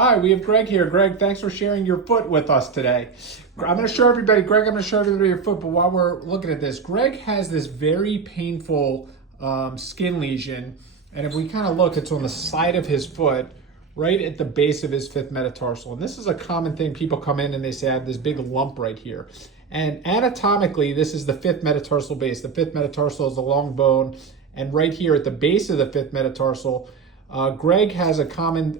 Hi, we have Greg here. Greg, thanks for sharing your foot with us today. I'm going to show everybody, Greg, I'm going to show everybody your foot, but while we're looking at this, Greg has this very painful skin lesion, and if we kind of look, it's on the side of his foot, right at the base of his fifth metatarsal. And this is a common thing. People come in and they say, I have this big lump right here. And anatomically, this is the fifth metatarsal base. The fifth metatarsal is a long bone, and right here at the base of the fifth metatarsal, Greg has a common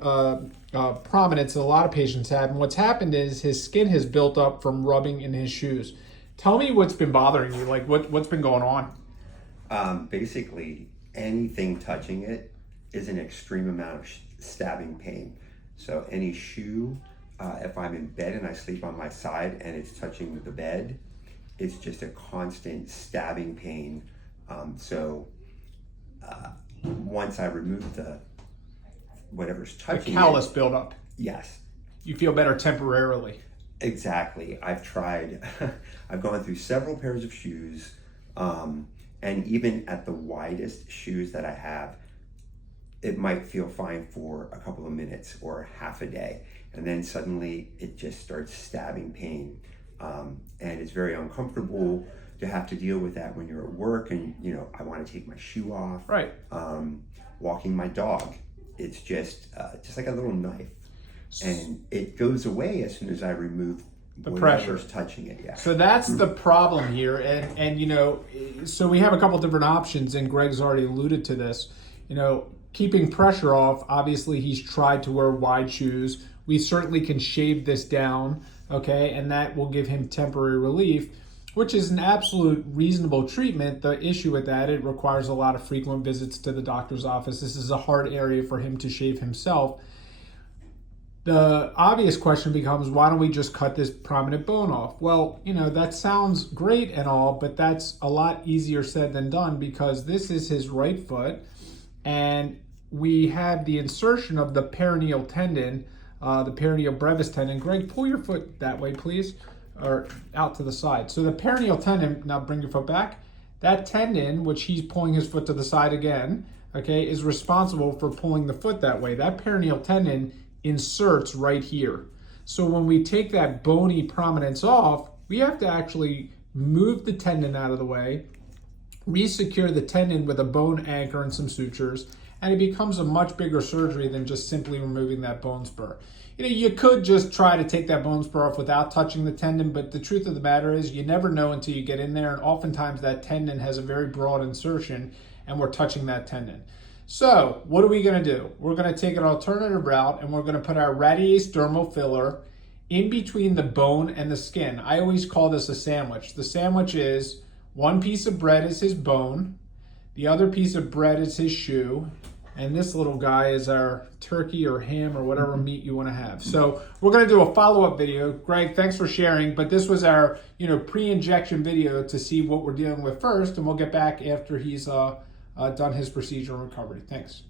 prominence that a lot of patients have, and what's happened is his skin has built up from rubbing in his shoes. Tell me what's been bothering you, like what's been going on? Basically, anything touching it is an extreme amount of stabbing pain. So any shoe, if I'm in bed and I sleep on my side and it's touching the bed, it's just a constant stabbing pain. Once I remove the whatever's touching the callus buildup. Yes. You feel better temporarily. Exactly. I've tried, I've gone through several pairs of shoes, and even at the widest shoes that I have, it might feel fine for a couple of minutes or half a day. And then suddenly it just starts stabbing pain. And it's very uncomfortable to have to deal with that when you're at work and, you know, I want to take my shoe off. Right. Walking my dog, it's just like a little knife. And it goes away as soon as I remove the pressure touching it. Yeah. So that's the problem here. And you know, so we have a couple different options, and Greg's already alluded to this. You know, keeping pressure off, obviously he's tried to wear wide shoes. We certainly can shave this down, okay, and that will give him temporary relief, which is an absolute reasonable treatment. The issue with that, it requires a lot of frequent visits to the doctor's office. This is a hard area for him to shave himself. The obvious question becomes, why don't we just cut this prominent bone off? Well, you know, that sounds great and all, but that's a lot easier said than done, because this is his right foot, and we have the insertion of the peroneal tendon, the peroneal brevis tendon. Greg, pull your foot that way, please, or out to the side. So the peroneal tendon, now bring your foot back. That tendon, which he's pulling his foot to the side again, okay, is responsible for pulling the foot that way. That peroneal tendon inserts right here. So when we take that bony prominence off, we have to actually move the tendon out of the way, resecure the tendon with a bone anchor and some sutures, and it becomes a much bigger surgery than just simply removing that bone spur. You know, you could just try to take that bone spur off without touching the tendon, but the truth of the matter is you never know until you get in there, and oftentimes that tendon has a very broad insertion and we're touching that tendon. So what are we going to do? We're going to take an alternative route, and we're going to put our Radiesse dermal filler in between the bone and the skin. I always call this a sandwich. The sandwich is one piece of bread is his bone, the other piece of bread is his shoe, and this little guy is our turkey or ham or whatever meat you want to have. So we're going to do a follow-up video. Greg, thanks for sharing, but this was our, you know, pre-injection video to see what we're dealing with first, and we'll get back after he's done his procedure and recovery. Thanks.